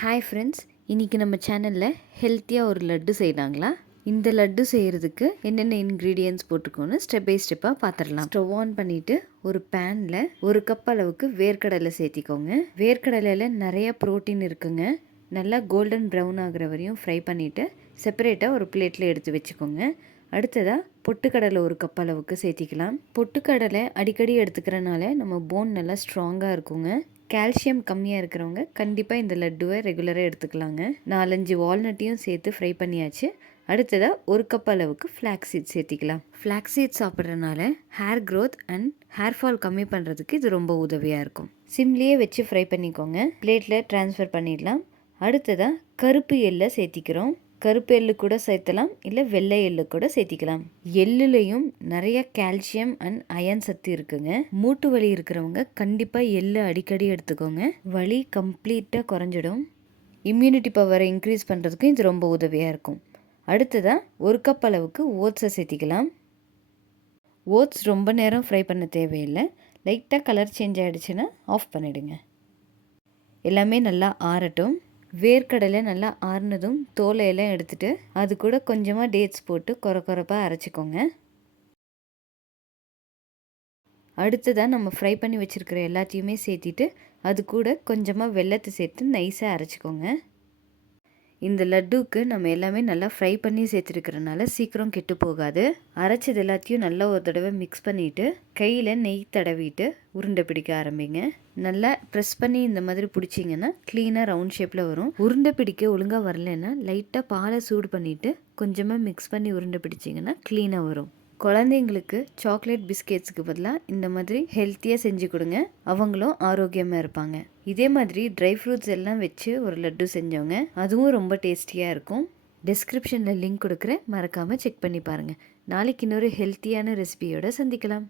Hi friends, இன்றைக்கி நம்ம சேனலில் ஹெல்த்தியாக ஒரு லட்டு செய்யலாங்களா? இந்த லட்டு செய்கிறதுக்கு என்னென்ன இன்க்ரீடியன்ட்ஸ் போட்டுக்கோன்னு ஸ்டெப் பை ஸ்டெப்பாக பார்த்துடலாம். ஸ்டவ் ஆன் பண்ணிவிட்டு ஒரு பேனில் 1 கப் அளவுக்கு வேர்க்கடலை சேர்த்திக்கோங்க. வேர்க்கடலையில் நிறைய ப்ரோட்டீன் இருக்குங்க. நல்லா கோல்டன் ப்ரௌன் ஆகிற வரையும் ஃப்ரை பண்ணிவிட்டு செப்பரேட்டாக ஒரு பிளேட்டில் எடுத்து வச்சுக்கோங்க. அடுத்ததாக பொட்டுக்கடலை 1 கப் அளவுக்கு சேர்த்திக்கலாம். பொட்டுக்கடலை அடிக்கடி எடுத்துக்கிறனால நம்ம போன் நல்லா ஸ்ட்ராங்காக இருக்குங்க. கால்சியம் கம்மியாக இருக்கிறவங்க கண்டிப்பாக இந்த லட்டுவை ரெகுலராக எடுத்துக்கலாங்க. 4-5 வால்நட்டையும் சேர்த்து ஃப்ரை பண்ணியாச்சு. அடுத்ததாக 1 கப் அளவுக்கு ஃப்ளாக்ஸ் சீட் சேர்த்திக்கலாம். ஃப்ளாக்ஸ் சீட் சாப்பிட்றதுனால hair growth and hair fall கம்மி பண்ணுறதுக்கு இது ரொம்ப உதவியாக இருக்கும். சிம்லேயே வச்சு ஃப்ரை பண்ணிக்கோங்க. பிளேட்டில் ட்ரான்ஸ்ஃபர் பண்ணிடலாம். அடுத்ததாக கருப்பு எள்ளை சேர்த்திக்கிறோம். கருப்பு எள்ளு கூட சேர்த்தலாம், இல்லை வெள்ளை எள்ளு கூட சேர்த்திக்கலாம். எள்ளுலையும் நிறைய கால்சியம் அண்ட் அயன் சத்து இருக்குங்க. மூட்டு வலி இருக்கிறவங்க கண்டிப்பாக எள்ளு அடிக்கடி எடுத்துக்கோங்க. வலி கம்ப்ளீட்டாக குறைஞ்சிடும். இம்யூனிட்டி பவரை இன்க்ரீஸ் பண்ணுறதுக்கும் இது ரொம்ப உதவியாக இருக்கும். அடுத்ததாக 1 கப் அளவுக்கு ஓட்ஸை சேர்த்திக்கலாம். ஓட்ஸ் ரொம்ப நேரம் ஃப்ரை பண்ண தேவையில்லை. லைட்டாக கலர் சேஞ்ச் ஆகிடுச்சுன்னா ஆஃப் பண்ணிவிடுங்க. எல்லாமே நல்லா ஆறட்டும். வேர்க்கடலை நல்லா ஆறுனதும் தோலையெல்லாம் எடுத்துகிட்டு அது கூட கொஞ்சமாக டேட்ஸ் போட்டு கொரப்பாக அரைச்சிக்கோங்க. அடுத்ததாக நம்ம ஃப்ரை பண்ணி வச்சுருக்கிற எல்லாத்தையுமே சேர்த்திட்டு அது கூட கொஞ்சமாக வெல்லத்தை சேர்த்து நைஸாக அரைச்சிக்கோங்க. இந்த லட்டுவுக்கு நம்ம எல்லாமே நல்லா ஃப்ரை பண்ணி சேர்த்துருக்கிறனால சீக்கிரம் கெட்டு போகாது. அரைச்சது எல்லாத்தையும் நல்லா ஒரு தடவை மிக்ஸ் பண்ணிவிட்டு கையில் நெய் தடவிட்டு உருண்டை பிடிக்க ஆரம்பிங்க. நல்லா ப்ரெஸ் பண்ணி இந்த மாதிரி பிடிச்சிங்கன்னா க்ளீனாக ரவுண்ட் ஷேப்பில் வரும். உருண்டை பிடிக்க ஒழுங்காக வரலன்னா லைட்டாக பாலை சூடு பண்ணிவிட்டு கொஞ்சமாக மிக்ஸ் பண்ணி உருண்டை பிடிச்சிங்கன்னா க்ளீனாக வரும். குழந்தைங்களுக்கு சாக்லேட் பிஸ்கெட்ஸுக்கு பதிலாக இந்த மாதிரி ஹெல்த்தியாக செஞ்சு கொடுங்க. அவங்களும் ஆரோக்கியமாக இருப்பாங்க. இதே மாதிரி ட்ரை ஃப்ரூட்ஸ் எல்லாம் வச்சு ஒரு லட்டு செஞ்சவங்க, அதுவும் ரொம்ப டேஸ்டியாக இருக்கும். டிஸ்கிரிப்ஷனில் லிங்க் கொடுக்குறேன், மறக்காமல் செக் பண்ணி பாருங்கள். நாளைக்கு இன்னொரு ஹெல்த்தியான ரெசிபியோடு சந்திக்கலாம்.